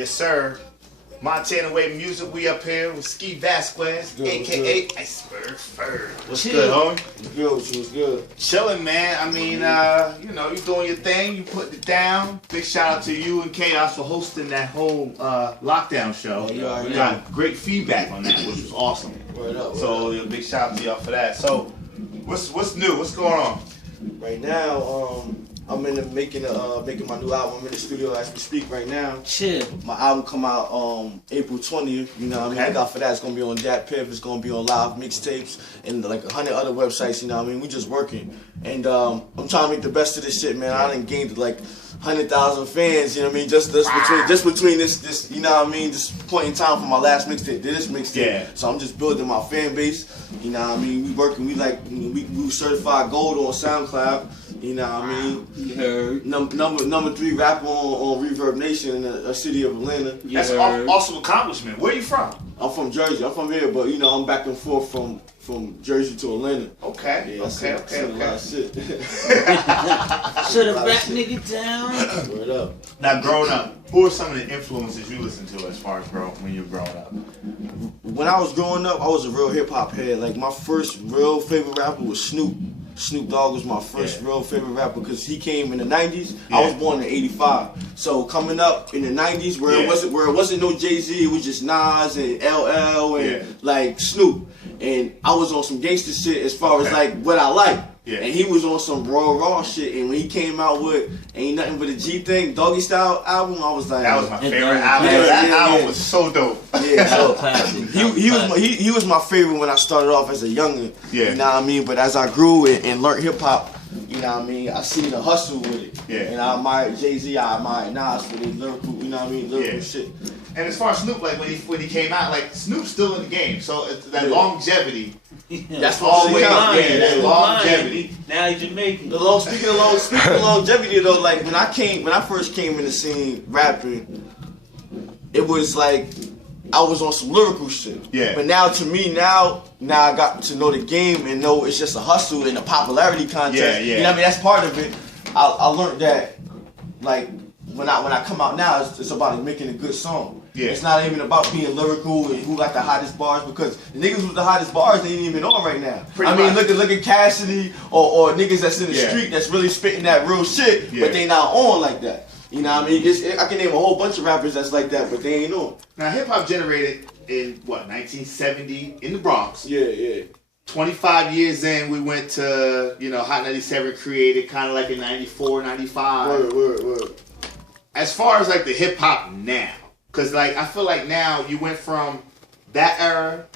Yes, sir. Montana Way Music, we up here with Skee Vasquez, a.k.a. Iceberg Ferg. What's good, homie? What's good? Chilling, man. I mean, you know, you doing your thing, you putting it down. Big shout out to you and Kaos for hosting that whole lockdown show. Yeah, we got great feedback on that, which was awesome. So, big shout out to y'all for that. So, what's new? What's going on? Right now, I'm in the making my new album. I'm in the studio as we speak right now. Chill. My album come out April 20th. You know what I mean? Look out for that. It's gonna be on Dat Piff. It's gonna be on live mixtapes and like 100 other websites. You know what I mean? We just working, and I'm trying to make the best of this shit, man. I done gained like 100,000 fans. You know what I mean? Just between this you know what I mean? This point in time from my last mixtape to this mixtape. Yeah. So I'm just building my fan base. You know what I mean? We working. We like we certified gold on SoundCloud. You know what I mean? You heard. Number 3 rapper on Reverb Nation in the city of Atlanta. That's an awesome accomplishment. Where you from? I'm from Jersey. I'm from here, but you know I'm back and forth from Jersey to Atlanta. Okay. Yeah, okay. A lot of shit. Shut a rap nigga down. Word up. Now, growing up, who are some of the influences you listen to as far as when you're growing up? When I was growing up, I was a real hip hop head. Like my first real favorite rapper was Snoop. Snoop Dogg was my first real favorite rapper because he came in the 90s. Yeah. I was born in 85. So coming up in the 90s where it wasn't no Jay-Z, it was just Nas and LL and like Snoop. And I was on some gangster shit as far as like what I like. Yeah. And he was on some raw shit. And when he came out with Ain't Nothing But a G Thing, Doggy Style album, I was like, that was my favorite album. That album was so dope. Yeah, so he was my favorite when I started off as a youngin'. Yeah. You know what I mean? But as I grew and learned hip hop, you know what I mean, I seen the hustle with it. Yeah. And I admired Jay-Z, I admired Nas for his lyrical, you know what I mean, lyrical shit. And as far as Snoop, like when he came out, like Snoop's still in the game, so that longevity. That's always that longevity. Now he's Jamaican. Speaking of longevity though, like when I first came in the scene rapping, it was like I was on some lyrical shit. Yeah. But now to me now I got to know the game and know it's just a hustle and a popularity contest. Yeah. You know what I mean? That's part of it. I learned that like when I come out now, it's about making a good song. Yeah. It's not even about being lyrical and who got the hottest bars because the niggas with the hottest bars they ain't even on right now. I mean, look at Cassidy or niggas that's in the street that's really spitting that real shit, but they not on like that. You know what I mean? I can name a whole bunch of rappers that's like that, but they ain't on. Now, hip hop generated in 1970 in the Bronx. Yeah. 25 years in, we went to Hot 97 created kind of like in 94, 95. Word. As far as like the hip hop now. Cause like I feel like now you went from that era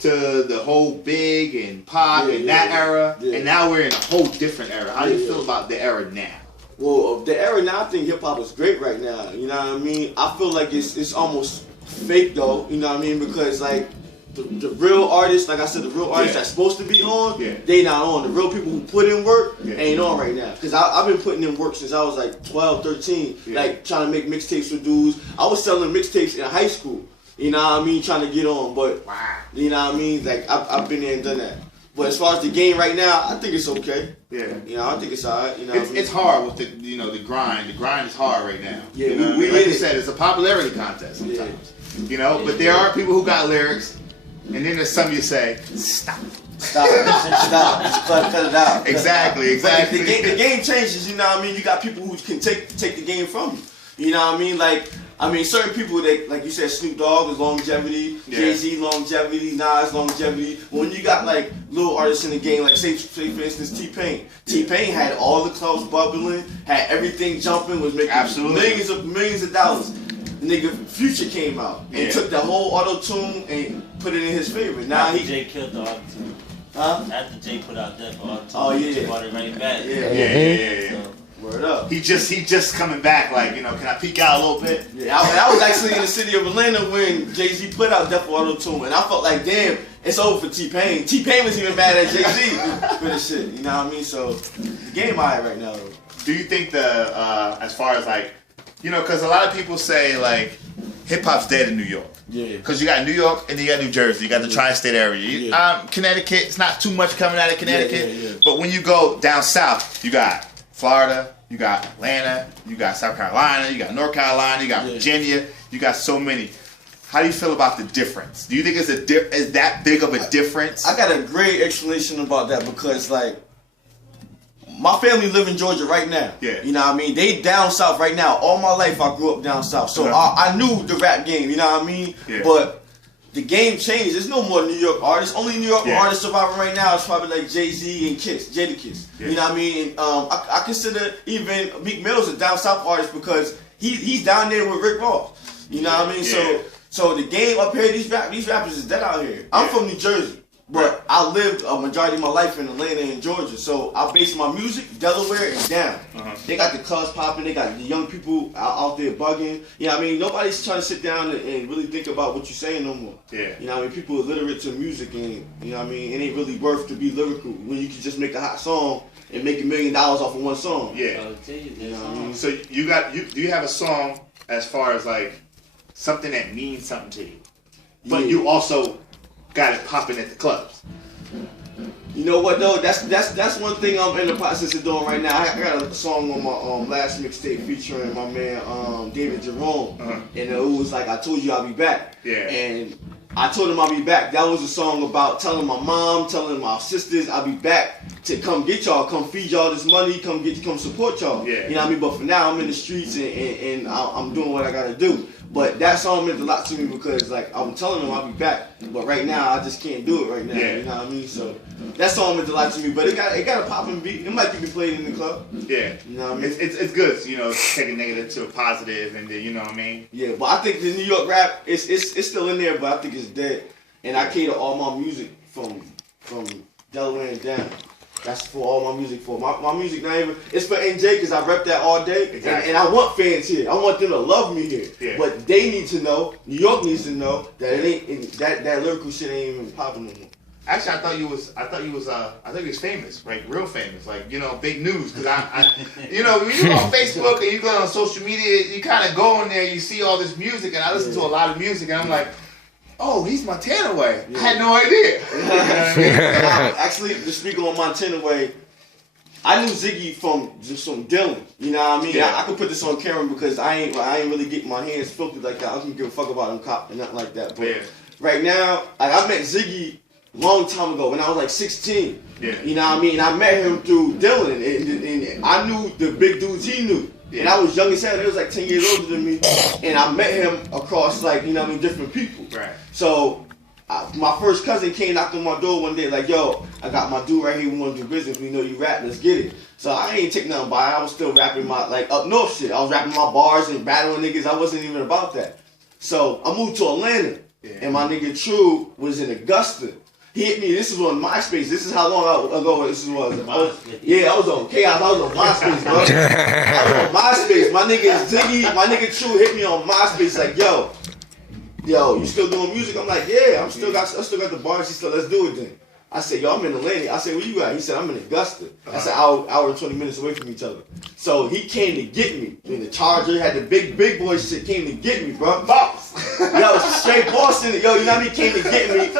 to the whole Big and Pop and that era, and now we're in a whole different era. How do you feel about the era now? Well, the era now, I think hip hop is great right now. You know what I mean? I feel like it's almost fake though. You know what I mean? Because like the real artists, like I said, the real artists that's supposed to be on, they not on. The real people who put in work ain't on right now. Because I've been putting in work since I was like 12, 13, like trying to make mixtapes with dudes. I was selling mixtapes in high school, you know what I mean, trying to get on. But, you know what I mean, like I've been there and done that. But as far as the game right now, I think it's okay. Yeah. You know, I think it's alright. You know, it's hard with the grind. The grind is hard right now. Yeah, like you said, it's a popularity contest sometimes. You know, but there are people who got lyrics. And then there's some you say, stop. Just cut it out. Exactly. The game changes, you know what I mean? You got people who can take the game from you. You know what I mean? Like, certain people that, like you said, Snoop Dogg is longevity, Jay-Z longevity, Nas longevity. When you got like little artists in the game, like say for instance T-Pain. T-Pain had all the clubs bubbling, had everything jumping, was making millions of dollars. Nigga, Future came out and took the whole auto-tune and put it in his favor. Now After Jay killed the auto-tune. Huh? After Jay put out that he auto-tune, he brought it right back. Yeah. So, word up. He just coming back like, can I peek out a little bit? Yeah, I was actually in the city of Atlanta when Jay-Z put out Def Auto-Tune and I felt like, damn, it's over for T-Pain. T-Pain was even mad at Jay-Z for this shit, you know what I mean? So, the game alright right now though. Do you think as far as like, because a lot of people say like hip-hop's dead in New York. Yeah. Because you got New York and then you got New Jersey. You got the tri-state area. Connecticut, it's not too much coming out of Connecticut. But when you go down south, you got Florida, you got Atlanta, you got South Carolina, you got North Carolina, you got Virginia, you got so many. How do you feel about the difference? Do you think is that big of a difference? I got a great explanation about that because, like, my family live in Georgia right now. Yeah. You know what I mean? They down south right now. All my life I grew up down south. So I knew the rap game, you know what I mean? Yeah. But the game changed. There's no more New York artists. Only New York artists surviving right now is probably like Jay-Z and Jadakiss. Yeah. You know what I mean? I consider even Meek Mill's a down south artist because he's down there with Rick Ross. You know what I mean? Yeah. So the game up here, these rappers is dead out here. I'm from New Jersey. But I lived a majority of my life in Atlanta and Georgia, so I base my music Delaware and down. They got the clubs popping, they got the young people out there bugging. You know what I mean? Nobody's trying to sit down and really think about what you're saying no more. Yeah. You know what I mean? People are literate to music and, you know what I mean? It ain't really worth to be lyrical when you can just make a hot song and make $1 million off of one song. Yeah. You know what I mean? So do you have a song as far as like something that means something to you, but you also got it popping at the clubs? You know what though? That's one thing I'm in the process of doing right now. I got a song on my last mixtape featuring my man David Jerome, and it was like I told you I'll be back. Yeah. And I told him I'll be back. That was a song about telling my mom, telling my sisters I'll be back to come get y'all, come feed y'all this money, come support y'all. Yeah. You know what I mean? But for now I'm in the streets and I'm doing what I gotta do. But that song meant a lot to me because like I'm telling them I'll be back, but right now I just can't do it right now. Yeah. You know what I mean? So that song meant a lot to me. But it got a popping beat. It might be played in the club. Yeah. You know what I mean? It's good, you know, taking negative to a positive, and then you know what I mean. Yeah, but I think the New York rap it's still in there, but I think it's dead. And I cater all my music from Delaware and down. That's for all my music for. My music not even, it's for NJ because I rep that all day. Exactly. And I want fans here. I want them to love me here. Yeah. But they need to know, New York needs to know that it ain't that lyrical shit ain't even popping no more. Actually, I thought you was famous, like real famous, like, you know, big news. Cause I you know, when you go on Facebook and you go on social media, you kind of go in there, you see all this music, and I listen to a lot of music, and I'm like, oh, he's Montana Way. Yeah. I had no idea. You know what I mean? Actually, to speak on Montana Way, I knew Ziggy from Dylan. You know what I mean? Yeah. I could put this on camera because I ain't really getting my hands filthy like that. I don't give a fuck about him cop and nothing like that. But right now, like I met Ziggy a long time ago when I was like 16. Yeah. You know what I mean? I met him through Dylan, and I knew the big dudes he knew. Yeah. And I was young as hell. He was like 10 years older than me. And I met him across, like, you know what I mean, different people. Right. So my first cousin came knocked on my door one day like, yo, I got my dude right here. We want to do business. We know you rap. Let's get it. So I ain't take nothing by it. I was still rapping my, like, up north shit. I was rapping my bars and battling niggas. I wasn't even about that. So I moved to Atlanta. Yeah. And my nigga True was in Augusta. He hit me. This is on MySpace. This is how long ago this was. I was on Chaos. I was on MySpace, bro. I was on MySpace. My nigga Ziggy, my nigga True hit me on MySpace like, yo, you still doing music? I'm like, yeah, I still got the bars. He said, let's do it then. I said, yo, I'm in Atlanta. I said, where you at? He said, I'm in Augusta. That's an hour and 20 minutes away from each other. So he came to get me. In the Charger, had the big boy shit, came to get me, bro. Boss. Yo, straight Boston. Yo, you know what I mean? Came to get me.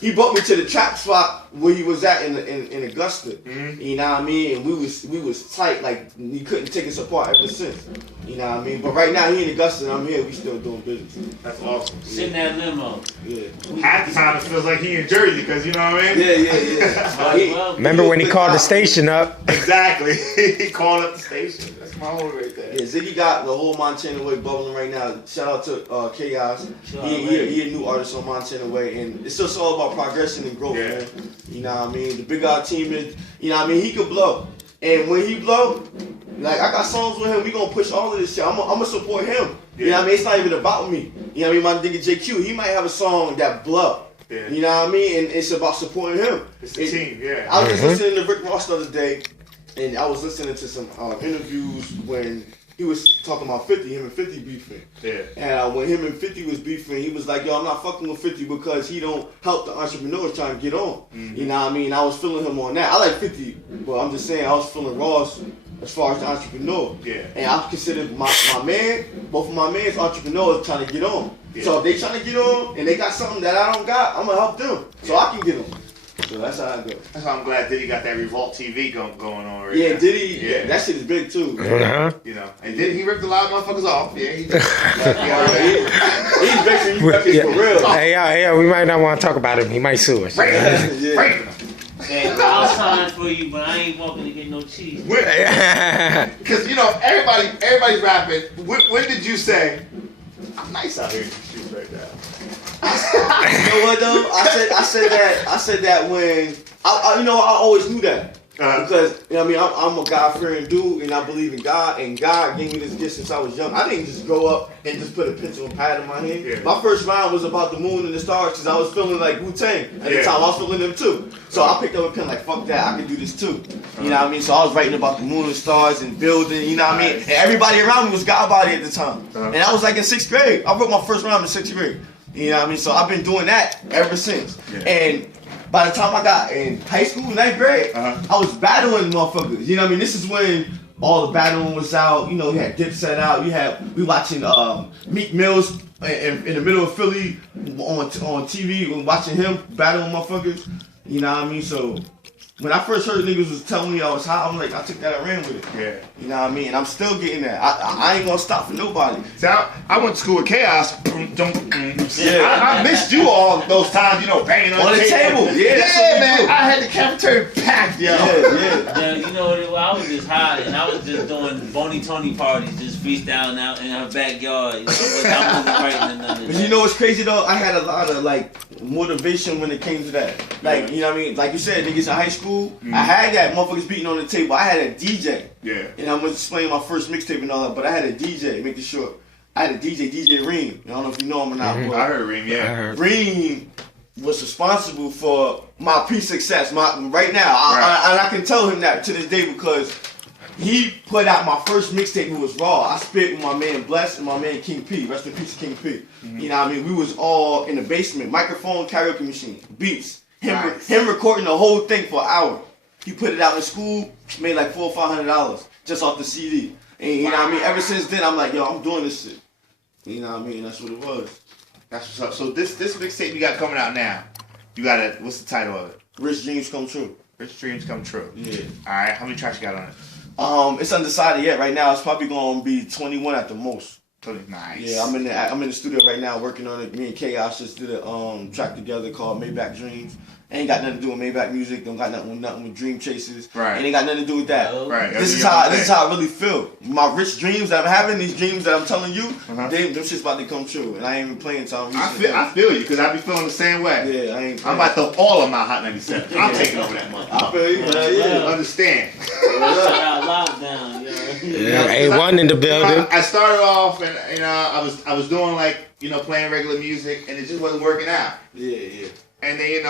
He brought me to the trap spot where he was at in Augusta. Mm-hmm. You know what I mean? And we was tight, like he couldn't take us apart ever since. You know what I mean? But right now he in Augusta and I'm here, we still doing business. That's awesome. Sit in that limo. Yeah. Half the time it feels like he in Jersey, because you know what I mean? Yeah. Remember when he called the station up? Exactly. He called up the station. That's my whole right there. Yeah, Ziggy got the whole Montana Way bubbling right now. Shout out to Chaos. He a new artist on Montana Way, and it's just all about progression and growth, man. You know what I mean? The Big God team is, you know what I mean? He could blow. And when he blow, like I got songs with him, we gonna push all of this shit. I'm gonna support him. You know what I mean? It's not even about me. You know what I mean? My nigga JQ, he might have a song that blow. Yeah. You know what I mean? And it's about supporting him. It's the team, yeah. I was just listening to Rick Ross the other day, and I was listening to some interviews when he was talking about 50, him and 50 beefing. Yeah. And when him and 50 was beefing, he was like, yo, I'm not fucking with 50 because he don't help the entrepreneurs trying to get on. Mm-hmm. You know what I mean? I was feeling him on that. I like 50, but I'm just saying I was feeling Ross as far as the entrepreneur. Yeah. And I consider my man, both of my men's entrepreneurs trying to get on. Yeah. So if they trying to get on and they got something that I don't got, I'm going to help them so I can get on. So that's how I go. That's why I'm glad Diddy got that Revolt TV going on right Yeah, now. Diddy. Yeah, that shit is big too. You know, and then he ripped a lot of motherfuckers off. Yeah, he did. He's basically for real. Hey, we might not want to talk about him. He might sue us. Hey, I'll sign for you, but I ain't walking to get no cheese. Because you know everybody's rapping. When did you say I'm nice out here in the streets right now? You know what though? I said that when I always knew that. Because you know what I mean, I'm a God-fearing dude, and I believe in God, and God gave me this gift since I was young. I didn't just grow up and just put a pencil and pad in my hand. Yeah. My first rhyme was about the moon and the stars, because I was feeling like Wu-Tang at the time. I was feeling them too. So I picked up a pen like, fuck that, I can do this too. You know what I mean? So I was writing about the moon and stars and building, you know what I mean? And everybody around me was God body at the time. And I was like in 6th grade. I wrote my first rhyme in 6th grade. You know what I mean? So I've been doing that ever since. And by the time I got in high school, 9th grade, I was battling motherfuckers. You know what I mean? This is when all the battling was out. You know, you had Dipset out. We watching Meek Mill's in the middle of Philly on TV. We watching him battling motherfuckers. You know what I mean? So when I first heard niggas was telling me I was hot, I'm like, I took that and ran with it. Yeah. You know what I mean? And I'm still getting that. I ain't gonna stop for nobody. See, I went to school with Chaos. I missed you all those times, you know, banging on the table. Yeah, man. I had the cafeteria packed, yo. Yeah, you know what it was? I was just hot, and I was just doing Boney Tony parties, just freestyling out in her backyard. You know, I wasn't writing none of that. But you know what's crazy though? I had a lot of like motivation when it came to that. Like, you know what I mean? Like you said, niggas in high school, I had that motherfuckers beating on the table. I had a DJ. Yeah. And I'm explaining my first mixtape and all that, but I had a DJ, make it short. I had a DJ Reem. I don't know if you know him or not. But I heard Reem, yeah. Reem was responsible for my pre-success. Right now, I can tell him that to this day because he put out my first mixtape. It was raw. I spit with my man Bless and my man King P. Rest in peace, King P. You know what I mean? We was all in the basement, microphone, karaoke machine, beats. Him recording the whole thing for an hour. He put it out in school, made like $400 or $500 just off the CD. And you know what I mean? Ever since then, I'm like, yo, I'm doing this shit. You know what I mean? That's what it was. That's what's up. So this mixtape you got coming out now, you got it. What's the title of it? Rich Dreams Come True. Rich Dreams Come True. Yeah. All right. How many tracks you got on it? It's undecided yet. Right now, it's probably gonna be 21 at the most. Nice. Yeah, I'm in the studio right now working on it. Me and Chaos just did a track together called Maybach Dreams. Ain't got nothing to do with Maybach music. Don't got nothing with Dream Chasers. Right. Ain't got nothing to do with that. Right. This is how I really feel. My rich dreams that I'm having, these dreams that I'm telling you, them shit's about to come true. And I ain't even playing time. I feel you because I be feeling the same way. Yeah, I'm about to throw all of my Hot 97. I'm taking over that month. I feel you. Yeah. Understand. Lockdown. Yeah, A1 in the building. I started off and you know I was doing like playing regular music and it just wasn't working out. Yeah. And then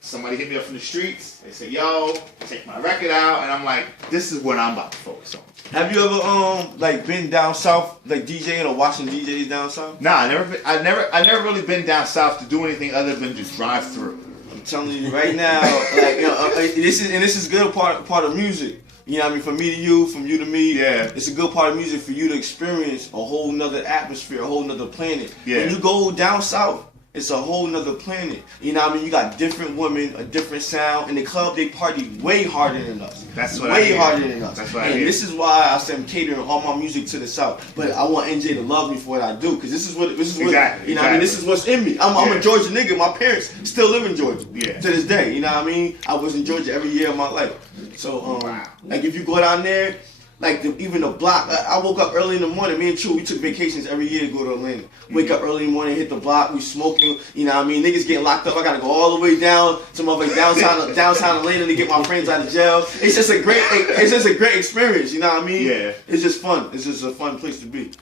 somebody hit me up from the streets. They said, "Yo, take my record out," and I'm like, "This is what I'm about to focus on." Have you ever been down south like DJing or watching DJs down south? Nah, I never really been down south to do anything other than just drive through. I'm telling you right now, this is a good part of music. You know what I mean? From me to you, from you to me. Yeah. It's a good part of music for you to experience a whole nother atmosphere, a whole nother planet. Yeah. When you go down south, it's a whole nother planet. You know what I mean? You got different women, a different sound. In the club, they party way harder than us. That's what way harder than us. That's what I hear. And this is why I said I'm catering all my music to the south. But I want NJ to love me for what I do, because this is what exactly. You know what I mean? This is what's in me. I'm a Georgia nigga. My parents still live in Georgia. Yeah. To this day. You know what I mean? I was in Georgia every year of my life. So like if you go down there, like even the block, I woke up early in the morning. Me and True, we took vacations every year to go to Atlanta. Wake up early in the morning, hit the block, we smoking. You know what I mean? Niggas getting locked up. I gotta go all the way down to motherfucking downtown Atlanta to get my friends out of jail. It's just a great experience. You know what I mean? Yeah. It's just fun. It's just a fun place to be.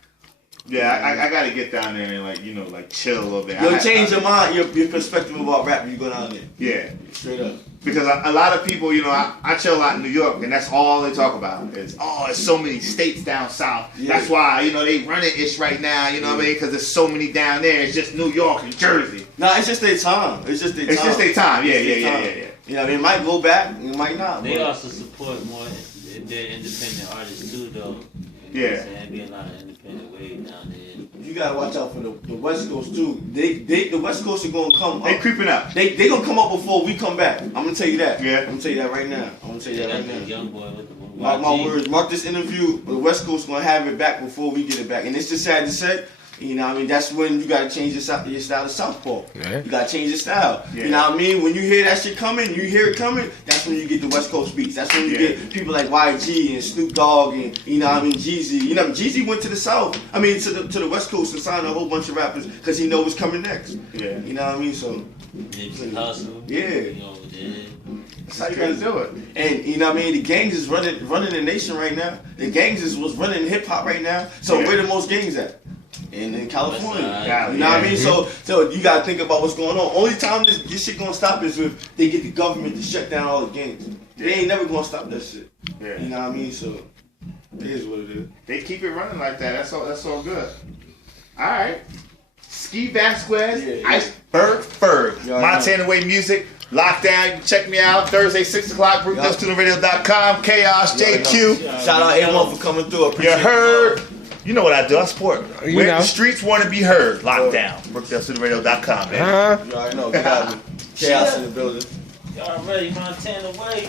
Yeah, I gotta get down there and like chill a little bit. You'll change your mind, your perspective about rap when you go down there. Yeah. Straight up. Because a lot of people, I chill a lot in New York, and that's all they talk about. It's so many states down south. Yeah. That's why, they run it-ish right now, you know what I mean? Because there's so many down there. It's just New York and Jersey. Nah, it's just their time. It's just their time. Yeah. You know what I mean? It might go back, it might not. They also support more their independent artists too, though. Yeah. There'd be a lot of independent waves down there. you gotta watch out for the West Coast too. The West Coast are gonna come up. They creeping up. They gonna come up before we come back. I'm gonna tell you that. Yeah. I'm gonna tell you that right now. Young boy with the Mark my words. Mark this interview. The West Coast gonna have it back before we get it back. And it's just sad to say. You know what I mean? That's when you gotta change your style of southpaw. Yeah. You gotta change your style. Yeah. You know what I mean? When you hear that shit coming, that's when you get the West Coast beats. That's when you get people like YG and Snoop Dogg and, you know what I mean, Jeezy. You know, Jeezy went to the South. I mean, to the West Coast and signed a whole bunch of rappers because he know what's coming next. Yeah. You know what I mean? So. Hustle. Yeah. You know, That's how you gotta do it. And you know what I mean? The gangs is running the nation right now. The gangs is what's running hip hop right now. So where the most gangs at? In California. You know what I mean? So you gotta think about what's going on. Only time this shit gonna stop is if they get the government to shut down all the gangs. They ain't never gonna stop that shit. Yeah. You know what I mean? So it is what it is. They keep it running like that. That's all good. All right. Skee Vasquez, Iceberg Ferg. Montana Way Music. Lockdown. You can check me out Thursday 6 o'clock. BrookDubStudioRadio.com. Chaos JQ. Shout out A1 for coming through. You heard. You know what I do. I support. You Where know. the streets want to be heard. Lockdown. BrookDubStudioRadio.com, man. You already know. Get out of it. Chaos in the building. Y'all ready, Montana Way?